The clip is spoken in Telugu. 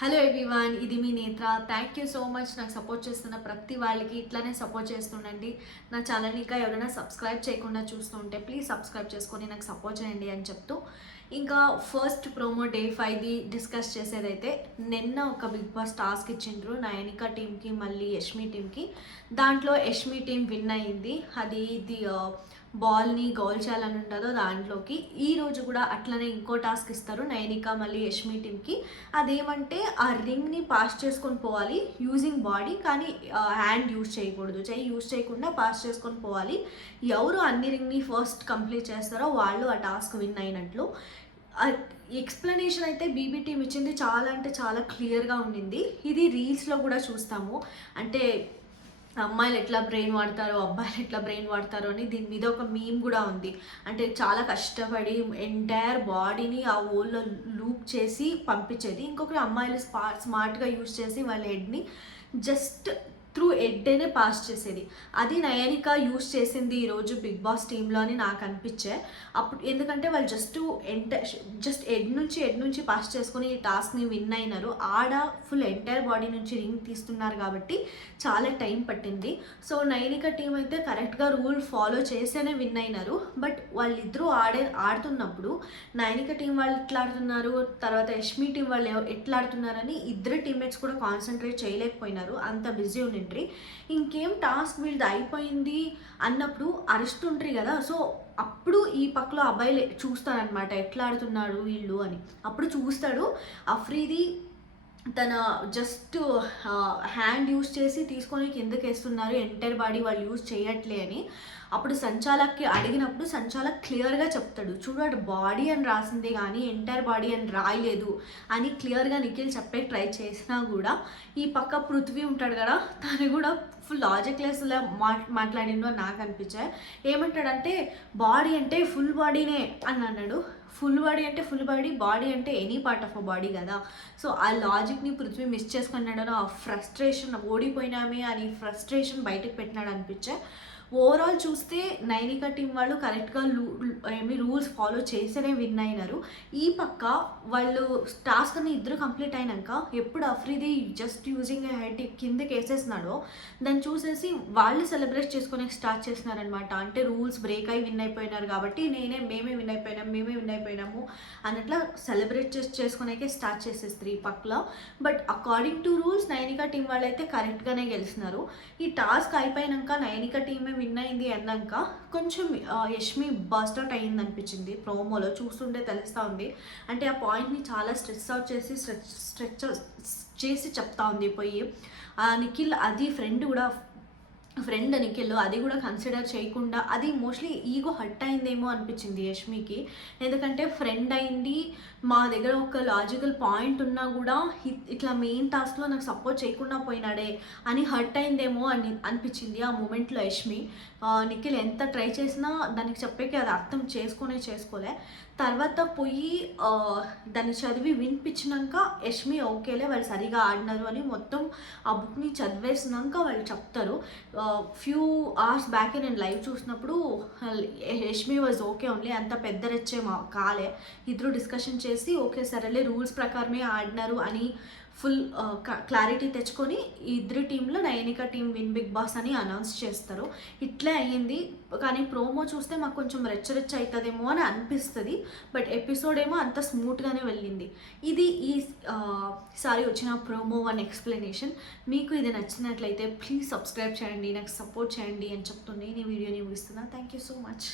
హలో ఎవ్రీవాన్ ఇది మీ Netra. Thank you so much నాకు సపోర్ట్ చేస్తున్న ప్రతి వాళ్ళకి ఇట్లానే సపోర్ట్ చేస్తుండండి. నా ఛానల్ ఇంకా ఎవరైనా సబ్స్క్రైబ్ చేయకుండా చూస్తుంటే ప్లీజ్ సబ్స్క్రైబ్ చేసుకొని నాకు సపోర్ట్ చేయండి అని చెప్తూ ఇంకా ఫస్ట్ ప్రోమో డే ఫైవ్ది డిస్కస్ చేసేదైతే నిన్న ఒక బిగ్ బాస్ టాస్క్ ఇచ్చిండ్రు నయనిక టీంకి మళ్ళీ యష్మి టీంకి దాంట్లో యష్మి టీం విన్ అయింది. అది ఇది బాల్ని గోల్ చేయాలని ఉంటుందో దాంట్లోకి. ఈ రోజు కూడా అట్లనే ఇంకో టాస్క్ ఇస్తారు నయనిక మళ్ళీ యష్మి టీమ్కి అదేమంటే ఆ రింగ్ని పాస్ చేసుకొని పోవాలి యూజింగ్ బాడీ కానీ హ్యాండ్ యూజ్ చేయకూడదు. చేయి యూజ్ చేయకుండా పాస్ చేసుకొని పోవాలి. ఎవరు అన్ని రింగ్ని ఫస్ట్ కంప్లీట్ చేస్తారో వాళ్ళు ఆ టాస్క్ విన్ అయినట్లు. ఎక్స్ప్లెనేషన్ అయితే బీబీ టీం ఇచ్చింది. చాలా అంటే చాలా క్లియర్గా ఉండింది. ఇది రీల్స్లో కూడా చూస్తాము. అంటే అమ్మాయిలు ఎట్లా బ్రెయిన్ వాడతారో అబ్బాయిలు ఎట్లా బ్రెయిన్ వాడతారో అని దీని మీద ఒక మీమ్ కూడా ఉంది. అంటే చాలా కష్టపడి ఎంటైర్ బాడీని ఆ ఓల్లో లూప్ చేసి పంపించేది. ఇంకొకరు అమ్మాయిలు స్పా స్మార్ట్గా యూజ్ చేసి వాళ్ళ హెడ్ని జస్ట్ త్రూ ఎడ్డేనే పాస్ చేసేది. అది నయనిక యూస్ చేసింది ఈరోజు బిగ్ బాస్ టీంలో అని నాకు అనిపించే. అప్పుడు ఎందుకంటే వాళ్ళు జస్ట్ ఎంట జస్ట్ ఎడ్ నుంచి ఎడ్ నుంచి పాస్ చేసుకుని ఈ టాస్క్ని విన్ అయినారు. ఆడ ఫుల్ ఎంటైర్ బాడీ నుంచి రింగ్ తీస్తున్నారు కాబట్టి చాలా టైం పట్టింది. సో నయనిక టీం అయితే కరెక్ట్గా రూల్ ఫాలో చేసేనే విన్ అయినారు. బట్ వాళ్ళిద్దరూ ఆడే ఆడుతున్నప్పుడు నయనిక టీం వాళ్ళు ఎట్లా ఆడుతున్నారు తర్వాత యష్మి టీం వాళ్ళు ఎవ- ఎట్లా ఆడుతున్నారని ఇద్దరు టీమ్మేట్స్ కూడా కాన్సన్ట్రేట్ చేయలేకపోయినారు. అంత బిజీ ఉండిండ్రి ఇంకేం టాస్క్ వీళ్ళది అయిపోయింది అన్నప్పుడు అరుస్తుంటారు కదా. సో అప్పుడు ఈ పక్కలో అబ్బాయిలు చూస్తారనమాట ఎట్లా ఆడుతున్నాడు వీళ్ళు అని. అప్పుడు చూస్తాడు అఫ్రీది తన జస్ట్ హ్యాండ్ యూస్ చేసి తీసుకొని కిందకి వేస్తున్నారు ఎంటైర్ బాడీ వాళ్ళు యూజ్ చేయట్లే అని. అప్పుడు సంచాలక్కి అడిగినప్పుడు సంచాలక్ క్లియర్గా చెప్తాడు. చూడు బాడీ అని రాసింది కానీ ఎంటైర్ బాడీ అని రాయలేదు అని క్లియర్గా నిఖిల్ చెప్పే ట్రై చేసినా కూడా ఈ పక్క పృథ్వీ ఉంటాడు కదా తను కూడా ఫుల్ లాజిక్ లెస్లో మా అని నాకు అనిపించాయి ఏమంటాడంటే బాడీ అంటే ఫుల్ బాడీనే అని అన్నాడు. ఫుల్ బాడీ అంటే ఫుల్ బాడీ బాడీ అంటే any part of a body కదా. సో ఆ లాజిక్ని పృథ్వీ మిస్ చేసుకున్నాడని ఆ ఫ్రస్ట్రేషన్ ఓడిపోయినామే అని ఫ్రస్ట్రేషన్ బయటకు పెట్టినాడు అనిపించే. ఓవరాల్ చూస్తే నైనిక టీం వాళ్ళు కరెక్ట్గా లూ ఏమి రూల్స్ ఫాలో చేస్తేనే విన్ అయినారు. ఈ పక్క వాళ్ళు టాస్క్ అని ఇద్దరు కంప్లీట్ అయినాక ఎప్పుడు అఫ్రీది జస్ట్ యూజింగ్ హెడ్ కిందకి వేసేసినాడో దాన్ని చూసేసి వాళ్ళు సెలబ్రేట్ చేసుకునే స్టార్ట్ చేసినారనమాట అంటే రూల్స్ బ్రేక్ అయి విన్ అయిపోయినారు కాబట్టి నేనే మేమే విన్ అయిపోయినాం మేమే విన్ అయిపోయినాము అన్నట్లా సెలబ్రేట్ చేసి చేసుకునేకే స్టార్ట్ చేసేస్తారు ఈ పక్కలో but according to rules Nainika team వాళ్ళు అయితే కరెక్ట్గానే గెలిచినారు ఈ టాస్క్ అయిపోయినాక నైనిక టీమే విన్ అయింది అన్నాక కొంచెం యష్మి బస్ట్ అవుట్ అయ్యింది అనిపించింది ప్రోమోలో. చూస్తుంటే తెలుస్తూ ఉంది. అంటే ఆ పాయింట్ని చాలా స్ట్రెస్ అవుట్ చేసి స్ట్రెచ్ స్ట్రెచ్ చేసి చెప్తా ఉంది పోయి. ఆ, నిఖిల్ అది ఫ్రెండ్ కూడా ఫ్రెండ్ నిఖిల్ అది కూడా కన్సిడర్ చేయకుండా అది మోస్ట్లీ ఈగో హట్ అయిందేమో అనిపించింది యష్మికి. ఎందుకంటే ఫ్రెండ్ అయింది మా దగ్గర ఒక లాజికల్ పాయింట్ ఉన్నా కూడా ఇట్లా మెయిన్ టాస్క్లో నాకు సపోర్ట్ చేయకుండా పోయినాడే అని హర్ట్ అయిందేమో అని అనిపించింది ఆ మూమెంట్లో యష్మి. నిఖిల్ ఎంత ట్రై చేసినా దానికి చెప్పేకి అది అర్థం చేసుకునే చేసుకోలే. తర్వాత పోయి దాన్ని చదివి వినిపించినాక యష్మి ఓకేలే వాళ్ళు సరిగా ఆడినారు అని మొత్తం ఆ బుక్ని చదివేసినాక వాళ్ళు చెప్తారు. ఫ్యూ అవర్స్ బ్యాక్ నేను లైవ్ చూసినప్పుడు యష్మి వాజ్ ఓకే ఓన్లీ అంత పెద్ద రెచ్చే మా కాలే. ఇద్దరు డిస్కషన్ చేసి ఓకే సరేలే రూల్స్ ప్రకారమే ఆడినారు అని ఫుల్ క్లారిటీ తెచ్చుకొని ఇద్దరు టీంలో Nayanika team win Bigg Boss అని అనౌన్స్ చేస్తారు. ఇట్లే అయ్యింది. కానీ ప్రోమో చూస్తే మాకు కొంచెం రెచ్చరెచ్చ అవుతుందేమో అని అనిపిస్తుంది. బట్ ఎపిసోడ్ ఏమో అంత స్మూత్గానే వెళ్ళింది. ఇది ఈ సారీ సారి వచ్చిన ప్రోమో వన్ ఎక్స్ప్లెనేషన్. మీకు ఇది నచ్చినట్లయితే ప్లీజ్ సబ్స్క్రైబ్ చేయండి. నాకు సపోర్ట్ చేయండి అని చెప్తుంది నేను ఈ వీడియోని ముగిస్తున్నాను థ్యాంక్ యూ సో మచ్.